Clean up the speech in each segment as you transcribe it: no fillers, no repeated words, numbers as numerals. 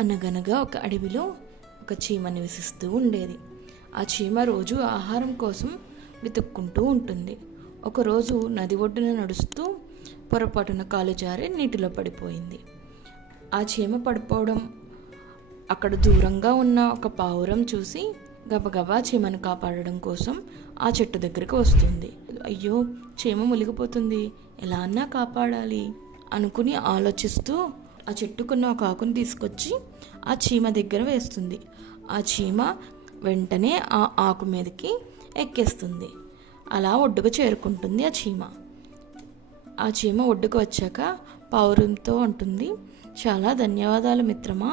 అనగనగా ఒక అడవిలో ఒక చీమ నివసిస్తూ ఉండేది. ఆ చీమ రోజు ఆహారం కోసం వెతుక్కుంటూ ఉంటుంది. ఒకరోజు నది ఒడ్డున నడుస్తూ పొరపాటున కాలు జారి నీటిలో పడిపోయింది. ఆ చీమ పడిపోవడం అక్కడ దూరంగా ఉన్న ఒక పావురం చూసి గబగబా చీమను కాపాడడం కోసం ఆ చెట్టు దగ్గరికి వస్తుంది. అయ్యో, చీమ మునిగిపోతుంది, ఎలా అన్నా కాపాడాలి అనుకుని ఆలోచిస్తూ ఆ చెట్టుకున్న ఒక ఆకుని తీసుకొచ్చి ఆ చీమ దగ్గర వేస్తుంది. ఆ చీమ వెంటనే ఆ ఆకు మీదకి ఎక్కేస్తుంది. అలా ఒడ్డుకు చేరుకుంటుంది ఆ చీమ. ఆ చీమ ఒడ్డుకు వచ్చాక పావురంతో అంటుంది, చాలా ధన్యవాదాలు మిత్రమా,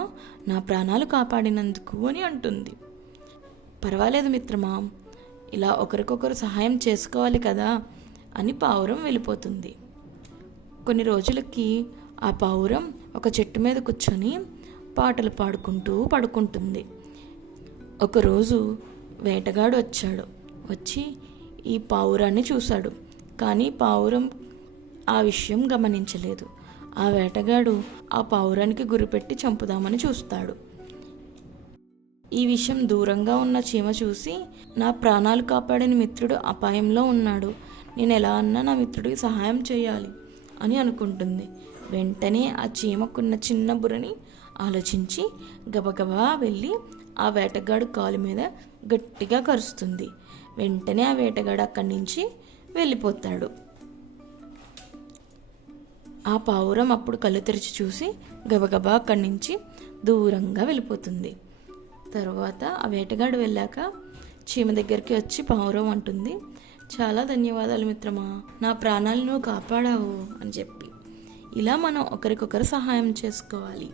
నా ప్రాణాలు కాపాడినందుకు అని అంటుంది. పర్వాలేదు మిత్రమా, ఇలా ఒకరికొకరు సహాయం చేసుకోవాలి కదా అని పావురం వెళ్ళిపోతుంది. కొన్ని రోజులకి ఆ పావురం ఒక చెట్టు మీద కూర్చొని పాటలు పాడుకుంటూ పడుకుంటుంది. ఒకరోజు వేటగాడు వచ్చాడు. వచ్చి ఈ పావురాన్ని చూశాడు. కానీ పావురం ఆ విషయం గమనించలేదు. ఆ వేటగాడు ఆ పావురానికి గురిపెట్టి చంపుదామని చూస్తాడు. ఈ విషయం దూరంగా ఉన్న చీమ చూసి, నా ప్రాణాలు కాపాడిన మిత్రుడు అపాయంలో ఉన్నాడు, నేను ఎలా అన్నా నా మిత్రుడికి సహాయం చేయాలి అని అనుకుంటుంది. వెంటనే ఆ చీమకున్న చిన్న బుర్రని ఆలోచించి గబగబా వెళ్ళి ఆ వేటగాడు కాలు మీద గట్టిగా కరుస్తుంది. వెంటనే ఆ వేటగాడు అక్కడి నుంచి వెళ్ళిపోతాడు. ఆ పావురం అప్పుడు కళ్ళు తెరిచి చూసి గబగబా అక్కడి నుంచి దూరంగా వెళ్ళిపోతుంది. తర్వాత ఆ వేటగాడు వెళ్ళాక చీమ దగ్గరికి వచ్చి పావురం అంటుంది, చాలా ధన్యవాదాలు మిత్రమా, నా ప్రాణాలను నువ్వు కాపాడావు అని చెప్పి. ఇలా మనం ఒకరికొకరు సహాయం చేసుకోవాలి.